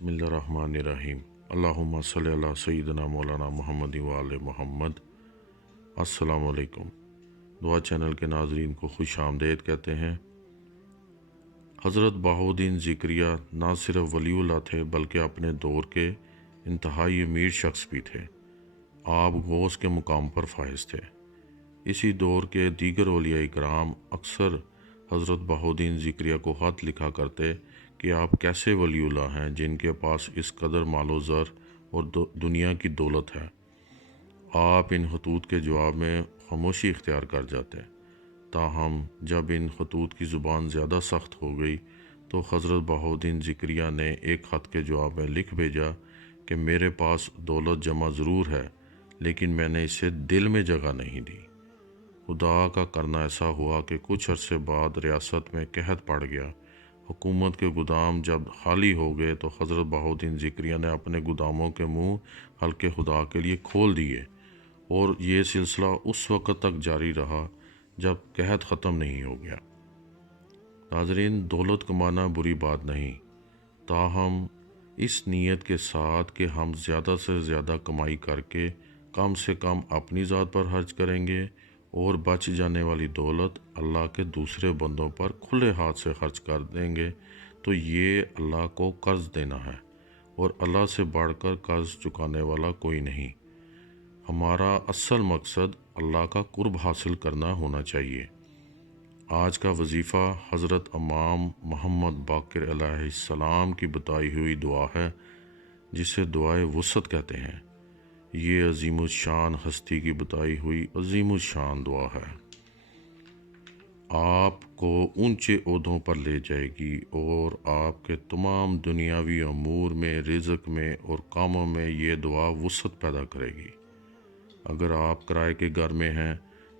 बिस्मिल्लाहिर्रहमानिर्रहीम। अल्लाहुम्मा सल्ली अला सय्यिदिना मौलाना मुहम्मद व आले मुहम्मद। अस्सलाम वालेकुम। दुआ चैनल के नाज़रीन को खुश आमदेद कहते हैं। हज़रत बहाउद्दीन ज़िक्रिया ना सिर्फ वलीउल्लाह थे बल्कि अपने दौर के इंतहाई अमीर शख्स भी थे। आप गौस के मुकाम पर फाइज थे। इसी दौर के दीगर औलिया इकराम अक्सर हज़रत बहाउद्दीन ज़िक्रिया को ख़त लिखा करते कि आप कैसे वलीउल्लाह हैं जिनके पास इस कदर मालो ज़र और दुनिया की दौलत है। आप इन खतूत के जवाब में खामोशी इख्तियार कर जाते। ताहम जब इन खतूत की ज़ुबान ज़्यादा सख्त हो गई तो हज़रत बहाउद्दीन ज़िक्रिया ने एक ख़त के जवाब में लिख भेजा कि मेरे पास दौलत जमा ज़रूर है लेकिन मैंने इसे दिल में जगह नहीं दी। खुदा का करना ऐसा हुआ कि कुछ अरसे बाद रियासत में कहत पड़ गया। हुकूमत के गुदाम जब खाली हो गए तो हज़रत बहाउद्दीन ज़िक्रिया ने अपने गुदामों के मुंह हल्के खुदा के लिए खोल दिए और ये सिलसिला उस वक़्त तक जारी रहा जब कहत ख़त्म नहीं हो गया। नाज़रीन, दौलत कमाना बुरी बात नहीं, ताहम इस नीयत के साथ कि हम ज़्यादा से ज़्यादा कमाई करके कम से कम अपनी ज़ात पर खर्च करेंगे और बच जाने वाली दौलत अल्लाह के दूसरे बंदों पर खुले हाथ से खर्च कर देंगे तो ये अल्लाह को कर्ज देना है और अल्लाह से बढ़कर कर्ज चुकाने वाला कोई नहीं। हमारा असल मकसद अल्लाह का कुर्ब हासिल करना होना चाहिए। आज का वजीफ़ा हज़रत इमाम मोहम्मद बाक़िर अलैहिस्सलाम की बताई हुई दुआ है जिसे दुआए वुसअत कहते हैं। ये अज़ीमुश्शान हस्ती की बताई हुई अज़ीमुश्शान दुआ है। आपको ऊंचे ओहदों पर ले जाएगी और आपके तमाम दुनियावी अमूर में, रिज़्क़ में और कामों में ये दुआ वुसअत पैदा करेगी। अगर आप किराए के घर में हैं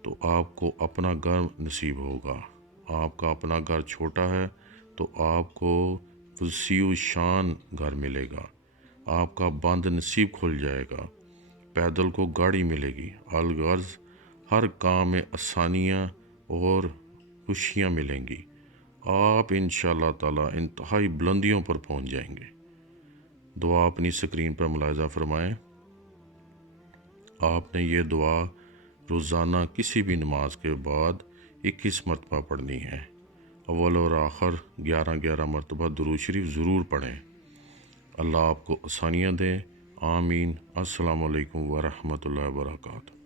तो आपको अपना घर नसीब होगा। आपका अपना घर छोटा है तो आपको वसीउ शान घर मिलेगा। आपका बंद नसीब खुल जाएगा। पैदल को गाड़ी मिलेगी। अलगर्ज हर काम में आसानियाँ और खुशियाँ मिलेंगी। आप इंशाअल्लाह ताला इंतहाई बुलंदियों पर पहुँच जाएंगे। दुआ अपनी स्क्रीन पर मुलाहिज़ा फरमाएं। आपने ये दुआ रोज़ाना किसी भी नमाज के बाद 21 मरतबा पढ़नी है। अव्वल और आखिर 11-11 मरतबा दुरूद शरीफ ज़रूर पढ़ें। अल्लाह आपको आसानियाँ दें। आमीन। अस्सलामु अलैकुम व रहमतुल्लाहि व बरकातुहू।